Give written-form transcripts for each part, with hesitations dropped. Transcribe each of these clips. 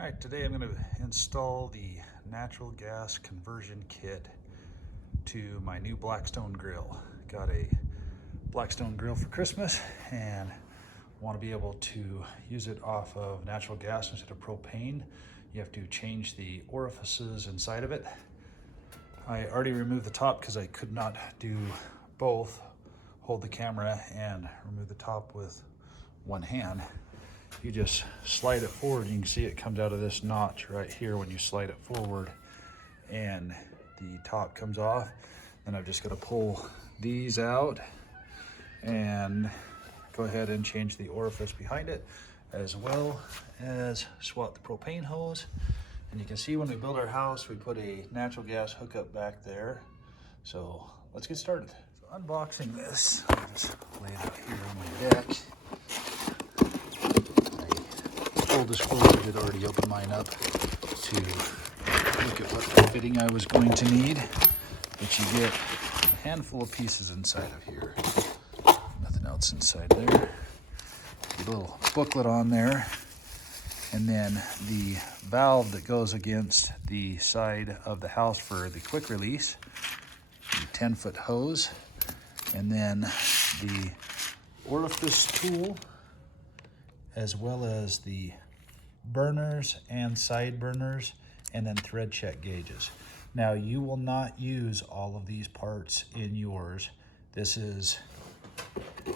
All right, today I'm going to install the natural gas conversion kit to my new Blackstone grill. Got a Blackstone grill for Christmas and want to be able to use it off of natural gas instead of propane. You have to change the orifices inside of it. I already removed the top because I could not do both, hold the camera and remove the top with one hand. You just slide it forward, you can see it comes out of this notch right here when you slide it forward and the top comes off. Then I've just got to pull these out and go ahead and change the orifice behind it, as well as swap the propane hose. And you can see when we built our house, we put a natural gas hookup back there. So let's get started. So unboxing this, I'll just lay it out here on my deck. Full disclosure, I did already open mine up to look at what fitting I was going to need, but you get a handful of pieces inside of here. Nothing else inside there. A little booklet on there, and then the valve that goes against the side of the house for the quick release, the 10-foot hose, and then the orifice tool, as well as the burners and side burners, and then thread check gauges. Now, you will not use all of these parts in yours. This is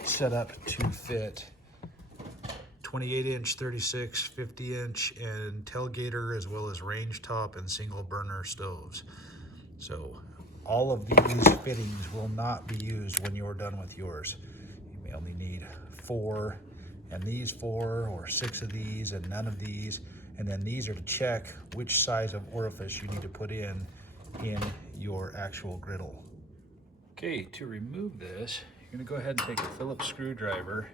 set up to fit 28-inch, 36, 50-inch, and tailgater, as well as range top and single burner stoves. So all of these fittings will not be used when you're done with yours. You may only need 4, and these 4 or 6 of these, and none of these. And then these are to check which size of orifice you need to put in your actual griddle. Okay, to remove this, you're gonna go ahead and take a Phillips screwdriver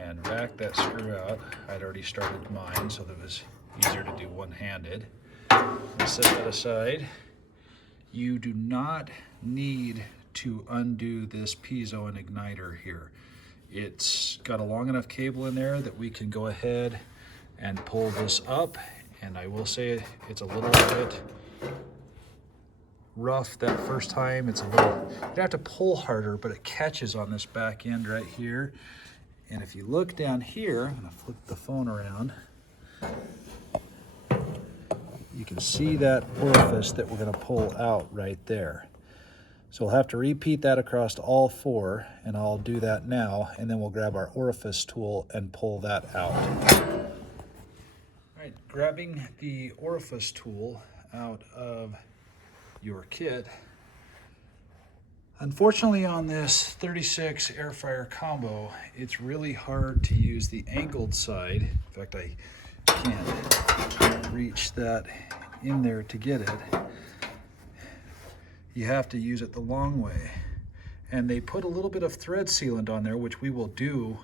and back that screw out. I'd already started mine, so that it was easier to do one-handed. Set that aside. You do not need to undo this piezo and igniter here. It's got a long enough cable in there that we can go ahead and pull this up. And I will say it's a little bit rough that first time. It's a little, you have to pull harder, but it catches on this back end right here. And if you look down here, I'm gonna flip the phone around. You can see that orifice that we're gonna pull out right there. So we'll have to repeat that across all 4, and I'll do that now, and then we'll grab our orifice tool and pull that out. All right, grabbing the orifice tool out of your kit. Unfortunately, on this 36 air fryer combo, it's really hard to use the angled side. In fact, I can't reach that in there to get it. You have to use it the long way. And they put a little bit of thread sealant on there, which we will do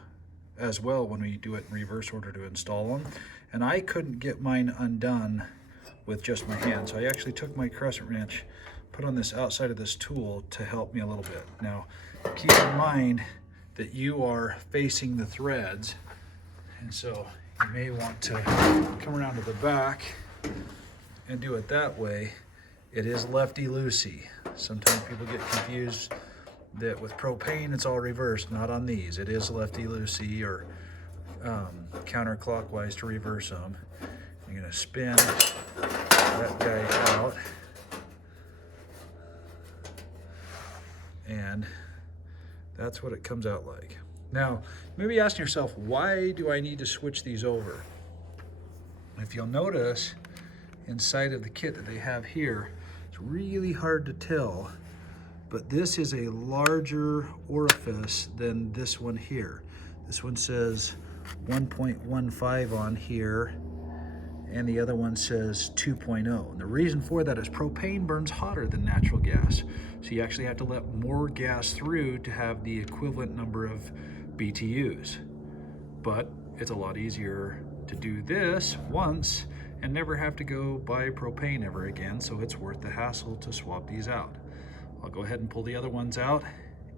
as well when we do it in reverse order to install them. And I couldn't get mine undone with just my hand. So I actually took my crescent wrench, put on this outside of this tool to help me a little bit. Now, keep in mind that you are facing the threads. And so you may want to come around to the back and do it that way. It is lefty-loosey. Sometimes people get confused that with propane it's all reversed. Not on these. It is lefty-loosey, or counterclockwise to reverse them. You're gonna spin that guy out, and that's what it comes out like. Now, maybe asking yourself, why do I need to switch these over? If you'll notice inside of the kit that they have here, it's really hard to tell, but this is a larger orifice than this one here. This one says 1.15 on here, and the other one says 2.0. And the reason for that is propane burns hotter than natural gas. So you actually have to let more gas through to have the equivalent number of BTUs. But it's a lot easier to do this once and never have to go buy propane ever again, so it's worth the hassle to swap these out. I'll go ahead and pull the other ones out,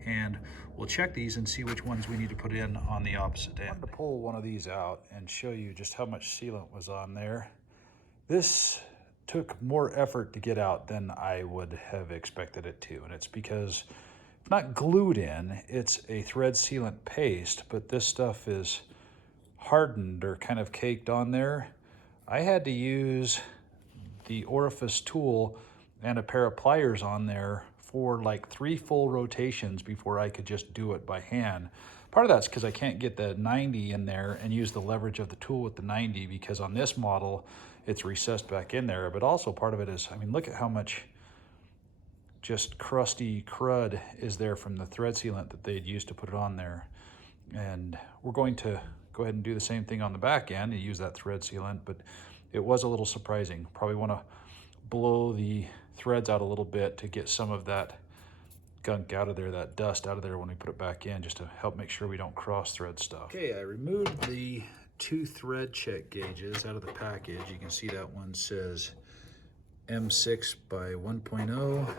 and we'll check these and see which ones we need to put in on the opposite end. I wanted to pull one of these out and show you just how much sealant was on there. This took more effort to get out than I would have expected it to, and it's because it's not glued in, it's a thread sealant paste, but this stuff is hardened or kind of caked on there. I had to use the orifice tool and a pair of pliers on there for like 3 full rotations before I could just do it by hand. Part of that's because I can't get the 90 in there and use the leverage of the tool with the 90, because on this model it's recessed back in there. But also part of it is, I mean, look at how much just crusty crud is there from the thread sealant that they'd used to put it on there. And we're going to go ahead and do the same thing on the back end and use that thread sealant, but it was a little surprising. Probably want to blow the threads out a little bit to get some of that gunk out of there, that dust out of there when we put it back in, just to help make sure we don't cross thread stuff. Okay, I removed the 2 thread check gauges out of the package. You can see that one says M6 by 1.0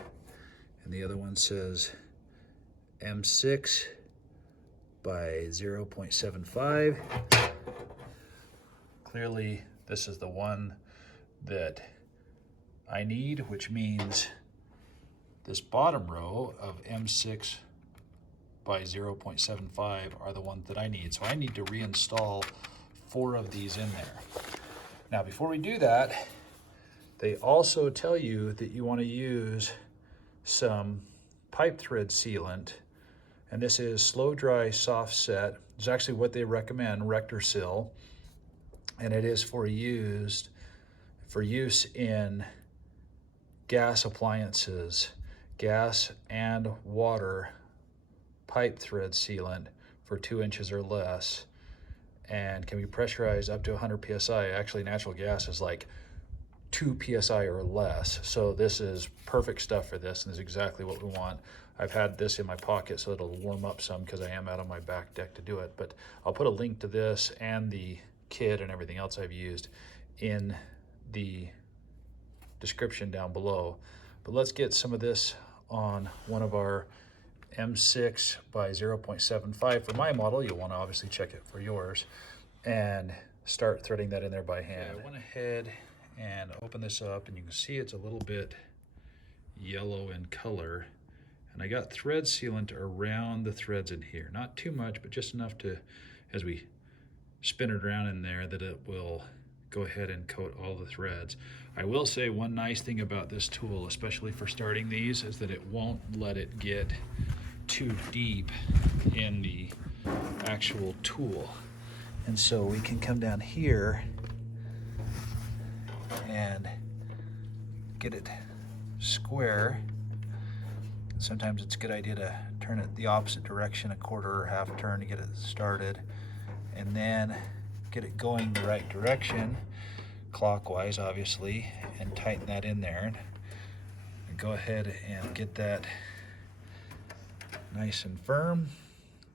and the other one says M6 by 0.75. Clearly this is the one that I need, which means this bottom row of M6 by 0.75 are the ones that I need. So I need to reinstall 4 of these in there. Now, before we do that, they also tell you that you want to use some pipe thread sealant, and this is slow dry soft set. It's actually what they recommend, Rector Seal, and it is for use in gas appliances, gas and water pipe thread sealant for 2 inches or less, and can be pressurized up to 100 psi. Actually, natural gas is like 2 psi or less. So this is perfect stuff for this, and this is exactly what we want. I've had this in my pocket so it'll warm up some because I am out on my back deck to do it. But I'll put a link to this and the kit and everything else I've used in the description down below. But let's get some of this on one of our M6 by 0.75 for my model. You'll want to obviously check it for yours and start threading that in there by hand. Okay, I went ahead and open this up, and you can see it's a little bit yellow in color, and I got thread sealant around the threads in here. Not too much, but just enough to, as we spin it around in there, that it will go ahead and coat all the threads. I will say one nice thing about this tool, especially for starting these, is that it won't let it get too deep in the actual tool. And so we can come down here and get it square. Sometimes it's a good idea to turn it the opposite direction, a quarter or half turn, to get it started, and then get it going the right direction, clockwise obviously, and tighten that in there. And go ahead and get that nice and firm.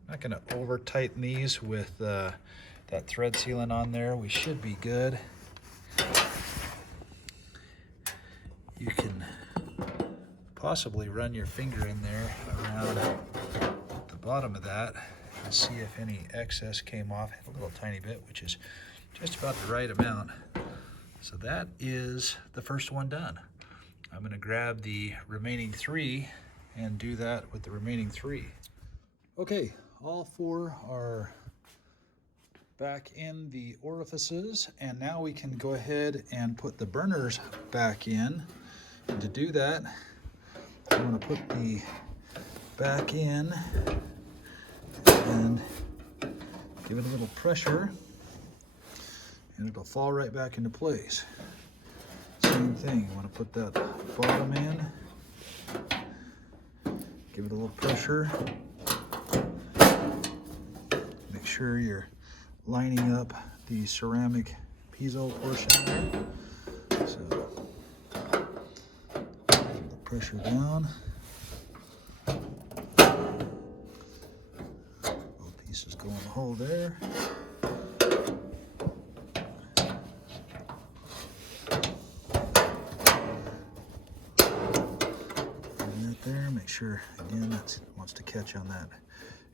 I'm not going to over tighten these with that thread sealant on there. We should be good. You can possibly run your finger in there around the bottom of that and see if any excess came off a little tiny bit, which is just about the right amount. So that is the first one done. I'm going to grab the remaining 3 and do that with the remaining 3. Okay, all 4 are back in the orifices, and now we can go ahead and put the burners back in. And to do that, I'm going to put the back in and give it a little pressure, and it'll fall right back into place. Same thing, you want to put that bottom in, give it a little pressure, make sure you're lining up the ceramic piezo portion there. So pressure down. Both pieces go in the hole there. And that there, make sure again that wants to catch on that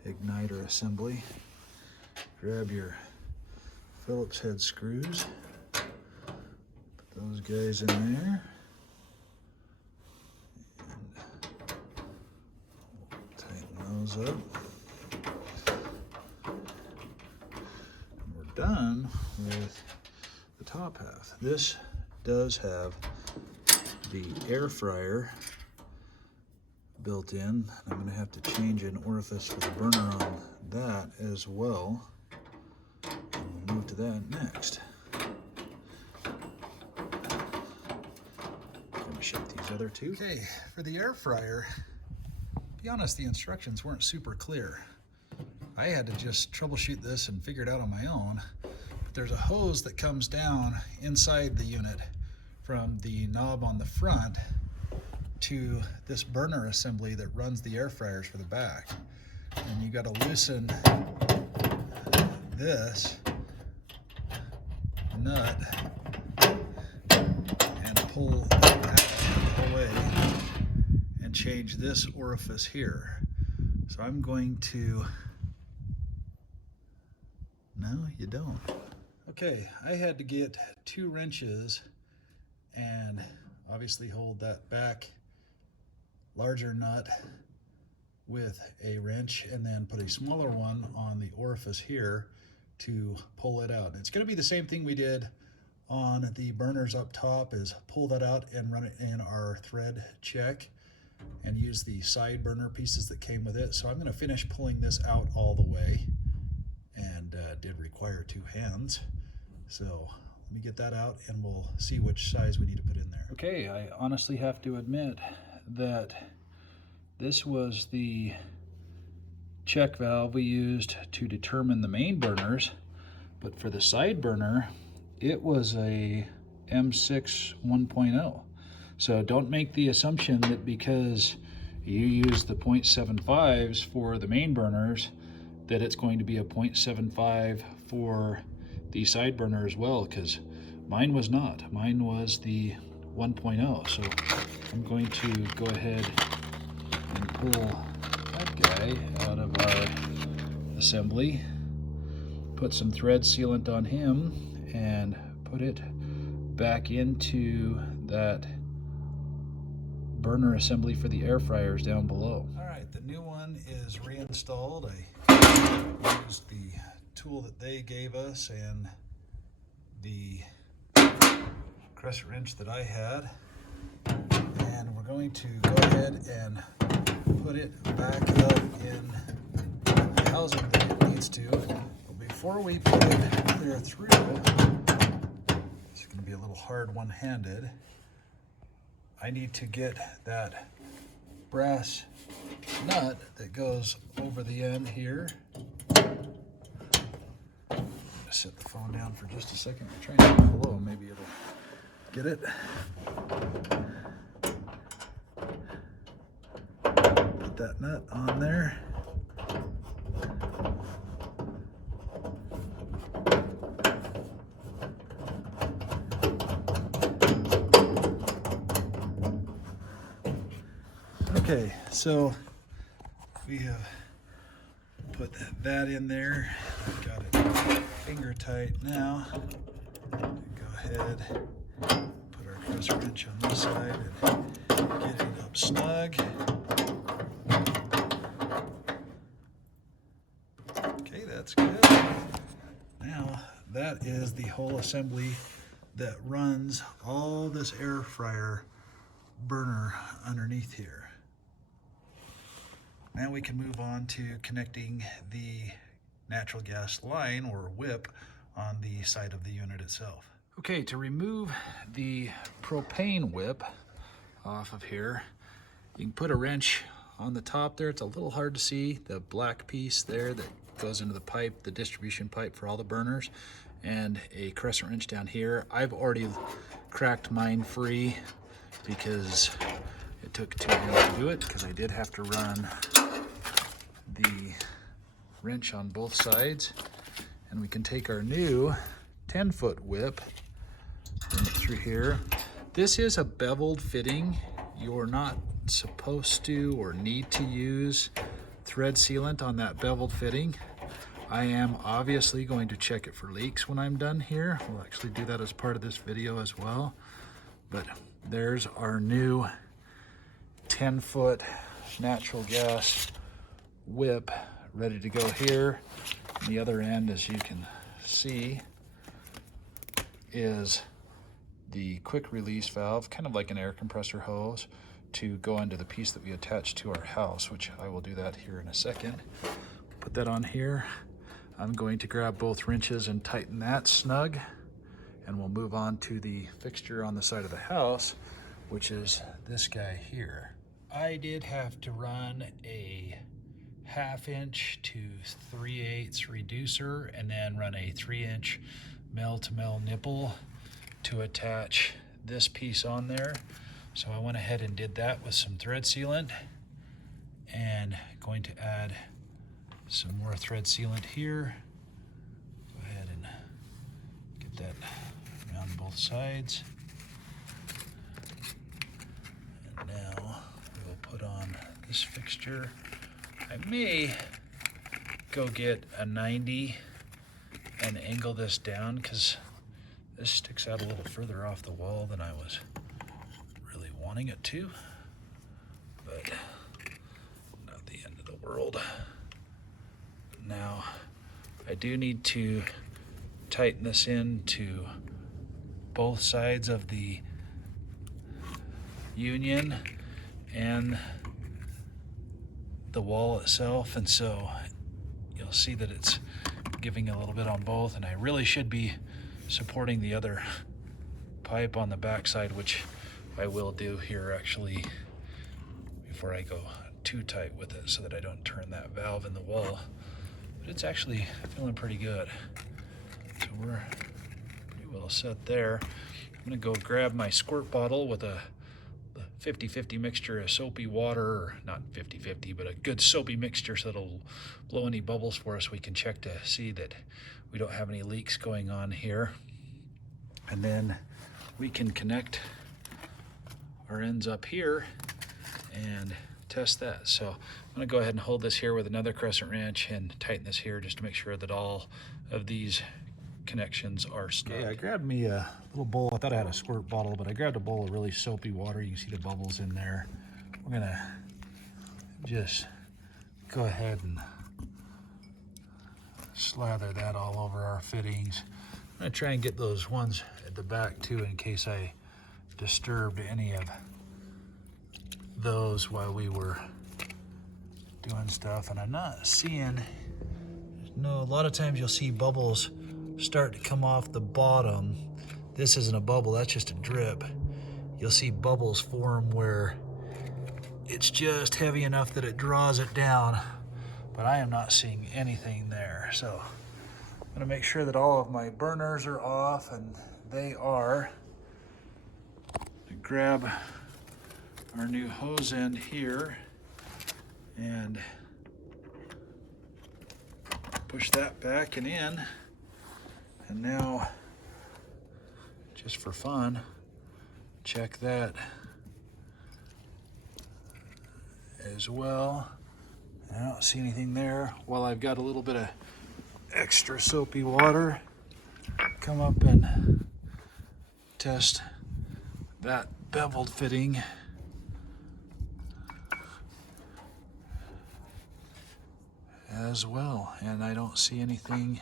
igniter assembly. Grab your Phillips head screws, put those guys in there. And tighten those up. And we're done with the top half. This does have the air fryer built in. I'm going to have to change an orifice for the burner on that as well. And we'll move to that next. Finish up these other two. Okay, for the air fryer, to be honest, the instructions weren't super clear. I had to just troubleshoot this and figure it out on my own. But there's a hose that comes down inside the unit from the knob on the front to this burner assembly that runs the air fryers for the back. And you got to loosen this nut and pull that away and change this orifice here. So I'm going to, no, you don't. Okay, I had to get 2 wrenches and obviously hold that back larger nut with a wrench and then put a smaller one on the orifice here to pull it out. It's going to be the same thing we did on the burners up top, is pull that out and run it in our thread check and use the side burner pieces that came with it. So I'm going to finish pulling this out all the way, and did require 2 hands. So let me get that out and we'll see which size we need to put in there. Okay, I honestly have to admit that this was the check valve we used to determine the main burners, but for the side burner, it was a M6 1.0. So don't make the assumption that because you use the 0.75s for the main burners, that it's going to be a 0.75 for the side burner as well, because mine was not. Mine was the 1.0. So I'm going to go ahead and pull that guy out of our assembly, put some thread sealant on him, and put it back into that burner assembly for the air fryers down below. All right, the new one is reinstalled. I used the tool that they gave us and the crescent wrench that I had, and we're going to go ahead and put it back up in the housing that it needs to. But before we put it clear through, it's going to be a little hard one-handed. I need to get that brass nut that goes over the end here. Set the phone down for just a second. I'm trying to go below, maybe it'll get it. Put that nut on there. Okay, so we have put that in there. I've got it finger tight now. Go ahead, put our crescent wrench on this side and get it up snug. Okay, that's good. Now that is the whole assembly that runs all this air fryer burner underneath here. Now we can move on to connecting the natural gas line or whip on the side of the unit itself. Okay, to remove the propane whip off of here, you can put a wrench on the top there. It's a little hard to see, the black piece there that goes into the pipe, the distribution pipe for all the burners, and a crescent wrench down here. I've already cracked mine free because it took 2 hands to do it, because I did have to run the wrench on both sides. And we can take our new 10-foot whip, run it through here. This is a beveled fitting. You're not supposed to or need to use thread sealant on that beveled fitting. I am obviously going to check it for leaks when I'm done here. We'll actually do that as part of this video as well. But there's our new 10-foot natural gas whip ready to go here. And the other end, as you can see, is the quick release valve, kind of like an air compressor hose, to go into the piece that we attach to our house, which I will do that here in a second. Put that on here. I'm going to grab both wrenches and tighten that snug, and we'll move on to the fixture on the side of the house, which is this guy here. I did have to run a 1/2 inch to 3/8 reducer and then run a 3-inch mil-to-mil nipple to attach this piece on there. So I went ahead and did that with some thread sealant, and going to add some more thread sealant here. Go ahead and get that around both sides. And now we will put on this fixture. I may go get a 90 and angle this down, because this sticks out a little further off the wall than I was really wanting it to, but not the end of the world. Now, I do need to tighten this in to both sides of the union and the wall itself, and so you'll see that it's giving a little bit on both, and I really should be supporting the other pipe on the back side, which I will do here actually before I go too tight with it, so that I don't turn that valve in the wall. But it's actually feeling pretty good. So we're pretty well set there. I'm gonna go grab my squirt bottle with a 50-50 mixture of soapy water, or not 50-50, but a good soapy mixture, so it'll blow any bubbles for us. We can check to see that we don't have any leaks going on here. And then we can connect our ends up here and test that. So I'm gonna go ahead and hold this here with another crescent wrench and tighten this here just to make sure that all of these connections are snug. Okay, I grabbed me a little bowl. I thought I had a squirt bottle, but I grabbed a bowl of really soapy water. You can see the bubbles in there. We're gonna just go ahead and slather that all over our fittings. I'm gonna try and get those ones at the back too, in case I disturbed any of those while we were doing stuff. And I'm not seeing, a lot of times you'll see bubbles start to come off the bottom. This isn't a bubble, that's just a drip. You'll see bubbles form where it's just heavy enough that it draws it down, but I am not seeing anything there. So I'm gonna make sure that all of my burners are off, and they are. Grab our new hose end here and push that back and in. And now, just for fun, check that as well. I don't see anything there. While I've got a little bit of extra soapy water, come up and test that beveled fitting. As well, and I don't see anything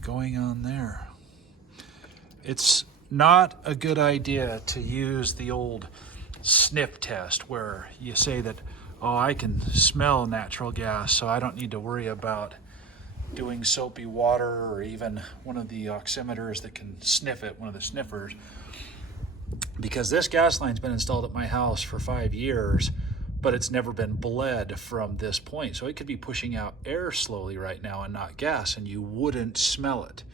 going on there. It's not a good idea to use the old sniff test where you say that, oh, I can smell natural gas, so I don't need to worry about doing soapy water, or even one of the oximeters that can sniff it, one of the sniffers. Because this gas line's been installed at my house for 5 years, but it's never been bled from this point. So it could be pushing out air slowly right now and not gas, and you wouldn't smell it.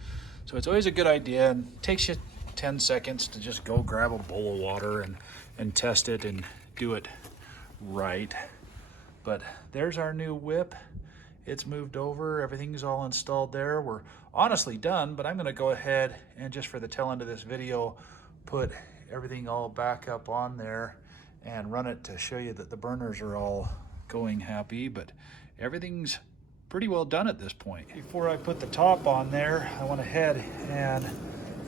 So it's always a good idea, and it takes you 10 seconds to just go grab a bowl of water and test it and do it right. But there's our new whip. It's moved over, everything's all installed there. We're honestly done, but I'm gonna go ahead and, just for the tail end of this video, put everything all back up on there and run it to show you that the burners are all going happy. But everything's pretty well done at this point. Before I put the top on there, I went ahead and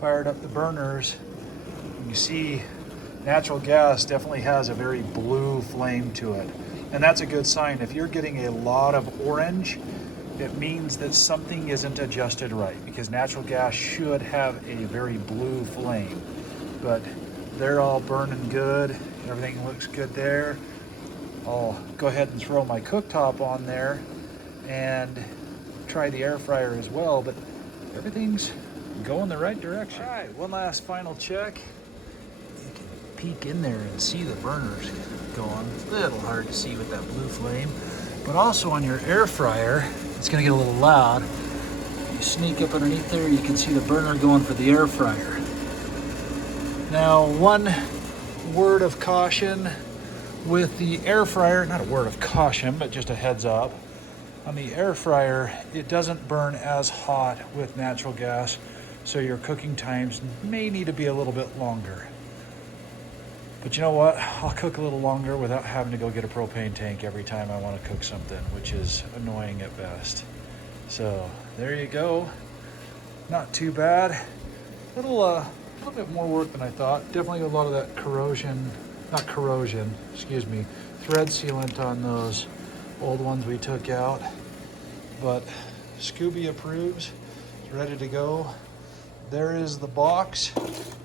fired up the burners. You see natural gas definitely has a very blue flame to it. And that's a good sign. If you're getting a lot of orange, it means that something isn't adjusted right, because natural gas should have a very blue flame. But they're all burning good. Everything looks good there. I'll go ahead and throw my cooktop on there and try the air fryer as well, but everything's going the right direction. All right, one last final check. You can peek in there and see the burners going. It's a little hard to see with that blue flame, but also on your air fryer, it's gonna get a little loud. You sneak up underneath there, you can see the burner going for the air fryer. Now, one word of caution with the air fryer, not a word of caution, but just a heads up. On the air fryer, it doesn't burn as hot with natural gas, so your cooking times may need to be a little bit longer. But you know what? I'll cook a little longer without having to go get a propane tank every time I want to cook something, which is annoying at best. So there you go. Not too bad. A little bit more work than I thought. Definitely a lot of that thread sealant on those old ones we took out. But Scooby approves. It's ready to go. There is the box.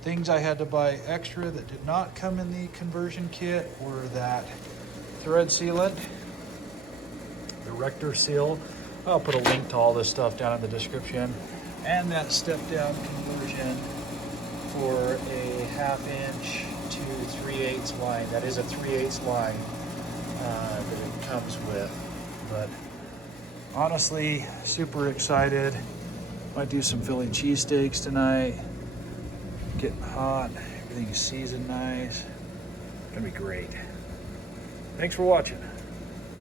Things I had to buy extra that did not come in the conversion kit were that thread sealant, the Rector seal. I'll put a link to all this stuff down in the description, and that step down conversion for a 1/2 inch to 3/8 line. That is a 3/8 line that it comes with. But honestly, super excited. Might do some Philly cheesesteaks tonight. Getting hot, everything's seasoned nice. Gonna be great. Thanks for watching.